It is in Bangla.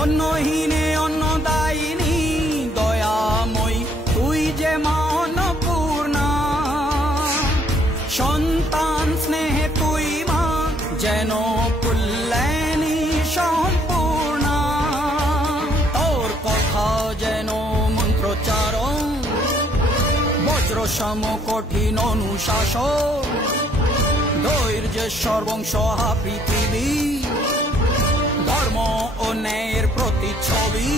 অন্নহীনে অন্নদায়িনী দয়াময়ী তুই যে মা অন্নপূর্ণা। সন্তান স্নেহে তুই মা যেন কল্যাণী সম্পূর্ণা। তোর কথা যেন মন্ত্রোচ্চারণ, বজ্র সম কঠিন অনুশাসন। ধৈর্যের সর্বংসহা পৃথিবী, ধর্ম ও ন্যায়ের প্রতিচ্ছবি।